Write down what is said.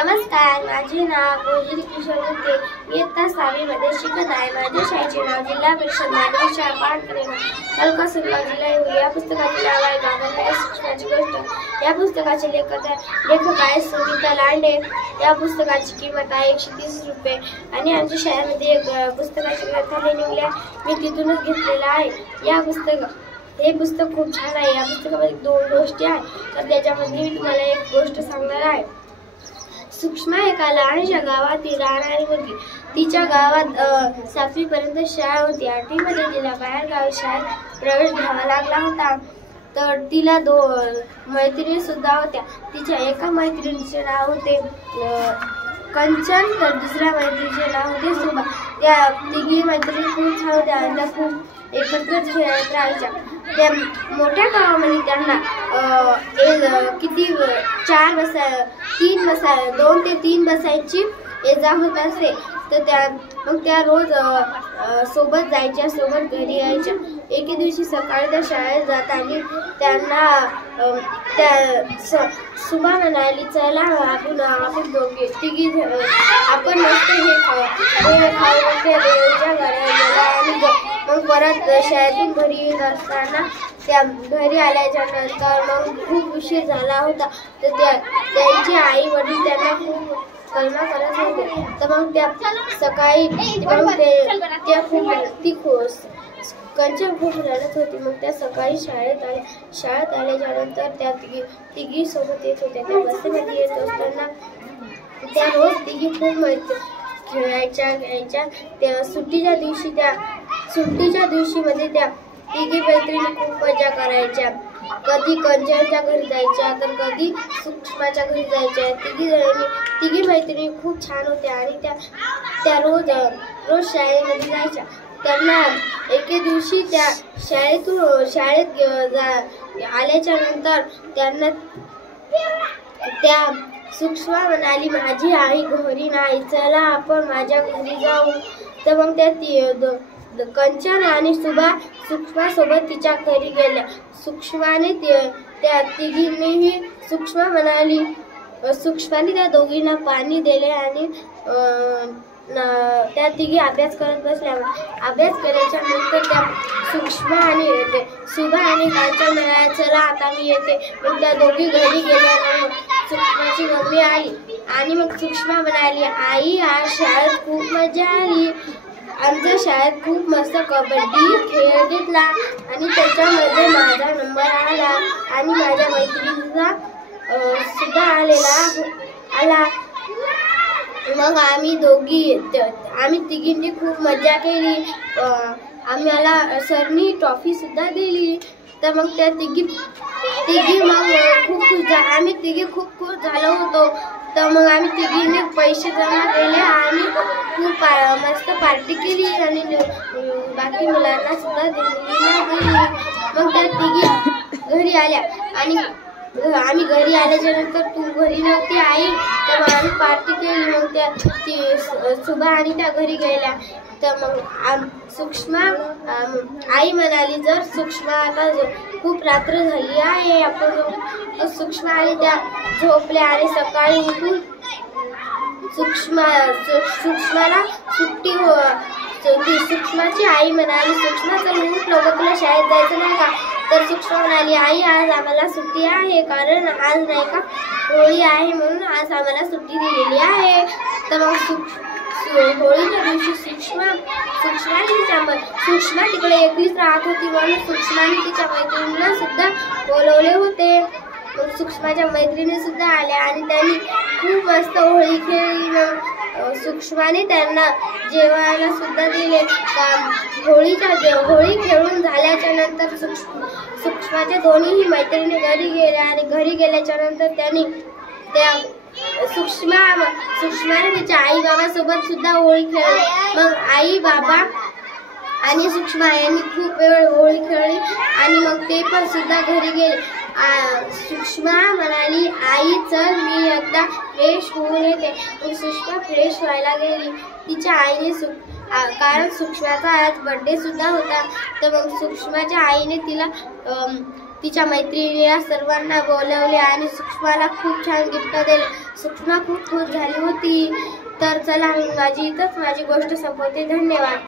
नमस्कार, माझे नाव गोहिल किशोर गुप्ते. इयत्ता 6वी मध्ये शिकत आहे. माझ्या शाळेचे नाव जिल्हा परिषद माध्यमिक शाळा पाटकरे तालुका सुरगाव जिल्हा हिंगोली. या पुस्तकाचे नाव आहे गावातल्या शिक्षणाची गोष्ट. या पुस्तकाचे लेखक आहेत सुनीता लांडे. या पुस्तकाची किंमत आहे 130 रुपये आणि आमच्या शाळेमध्ये एक पुस्तकाची ग्रंथालय निघले, मी तिथूनच घेतलेला आहे. हे पुस्तक खूप छान आहे. या पुस्तकामध्ये 2 गोष्टी आहेत, तर त्याच्यामध्ये मी तुम्हाला एक गोष्ट सांगणार आहे. सुषमा एका लहानशा गावातील राहणारी मुलगी. तिच्या गावात 7वी पर्यंत शाळा होती. 8वी मध्ये तिला बाहेर गावी शाळेत प्रवेश घ्यावा लागला होता. तर तिला 2 मैत्रिणी सुद्धा होत्या. तिच्या एका मैत्रिणीचे नाव होते कंचन, तर दुसऱ्या मैत्रिणीचे नाव होते सुभा. त्या तिघी मैत्रिणी खूप छान होत्या आणि त्या खूप एकत्रच खेळत राहायच्या. त्या मोठ्या गावामध्ये त्यांना 2 ते 3 बसायची ये-जा होत असे. तर त्या रोज सोबत जायच्या, सोबत घरी यायच्या. एके दिवशी सकाळी त्या शाळेत जाताना त्यांना सुभा म्हणाली, चला आपण दोघे तिघी आपण मस्त हे खाऊ देवीच्या घरात गेला. आणि मग परत शाळेतून घरी येत असताना त्या घरी आल्याच्या नंतर मग खूप उशीर झाला होता. तर त्यांची आई वडील त्यांना खूप कल्पना करत होते. तर मग त्या सकाळी कंचन खूप रडत होती. मग त्या सकाळी शाळेत आल्याच्या नंतर त्या तिघी सोबत येत होत्या. त्या बसमध्ये येत असताना त्या रोज तिघी खूप खेळायच्या. त्या सुट्टीच्या दिवशी मध्ये त्या तिघी मैत्रिणी खूप मजा करायच्या. कधी कंचनच्या घरी जायच्या, तर कधी सुषमाच्या घरी जायच्या. तिघी मैत्रिणी खूप छान होत्या आणि त्या रोज शाळेमध्ये जायच्या. त्यांना एके दिवशी त्या शाळेत आल्याच्या नंतर त्यांना त्या सुषमा म्हणाली, माझी आई घरी नाही, चला आपण माझ्या घरी जाऊ. तर मग त्या कंचन आणि सुषमा सोबत तिच्या घरी गेल्या. सुषमाने त्या तिघींनीही सुषमाने त्या दोघींना पाणी दिले आणि त्या तिघी अभ्यास करत बसल्या. अभ्यास केल्याच्या नंतर त्या सुभा आणि कंचन म्हणाल्या, चला आता मी येते. मग त्या दोघी घरी गेल्या. सुषमाची मम्मी आली आणि मग सुषमा म्हणाली, आई आज शाळेत खूप मजा आली. आमच्या शाळेत खूप मस्त कबड्डी खेळ घेतला आणि त्याच्यामध्ये माझा नंबर आला आणि माझ्या मैत्रिणीचा सुद्धा आला. मग आम्ही तिघींनी खूप मजा केली. आम्हाला सरनी ट्रॉफी सुद्धा दिली. तर मग त्या तिघी मग खूप खुश आम्ही तिघी खूप खुश झालो होतो. तर मग आम्ही तिघींनी पैसे जमा केले आणि खूप मस्त पार्टी केली आणि बाकी मुलांना सुद्धा दिली. मग त्या तिघी घरी आल्या आणि आम्ही घरी आल्याच्या नंतर तू घरी नव्हती आई, तर मग आम्ही पार्टी केली. मग त्या सुभा आणि त्या घरी गेल्या. तर मग सुषमा आई म्हणाली, जर सुषमा आता खूप रात्र झाली आहे, आपण सुषमा आणि त्या झोपल्या आणि सकाळी उठून सुषमाला सुट्टी सुषमाची आई म्हणाली, सुषमा चल उठ लवकर, तुला शाळेत जायचं नाही का? तर सुषमा म्हणाली, आई आज आम्हाला सुट्टी आहे, कारण आज नाही का होळी आहे, म्हणून आज आम्हाला सुट्टी दिलेली आहे. तर मग होळीच्या दिवशी सुषमा तिकडे एकलीच राहत होती, म्हणून सुषमाने तिच्या मैत्रिणीला सुद्धा बोलवले होते. मग सुषमाच्या मैत्रिणी सुद्धा आल्या आणि त्यांनी खूप मस्त होळी खेळली. मग सुषमाने त्यांना जेवायला सुद्धा दिले. होळी खेळून झाल्याच्या नंतर सुषमाच्या दोन्ही मैत्रिणी घरी गेल्या आणि घरी गेल्याच्या नंतर त्यांनी त्या सुषमाने तिच्या आई बाबासोबत सुद्धा होळी खेळली. मग आई बाबा आणि सुषमा यांनी खूप वेळ होळी खेळली आणि मग ते पण सुद्धा घरी गेले. सुषमा म्हणाली, आई चल मी एकदा फ्रेश होऊन येते. मग सुषमा फ्रेश व्हायला गेली. तिच्या आईने कारण सुषमाचा आज बर्थडे सुद्धा होता. तर मग सुषमाच्या आईने तिला तिच्या मैत्रिणी या सर्वांना बोलवले आणि सुषमाला खूप छान गिफ्ट दिले. सुषमा खूप खुश झाली होती. तर चला, माझी गोष्ट संपवते. धन्यवाद.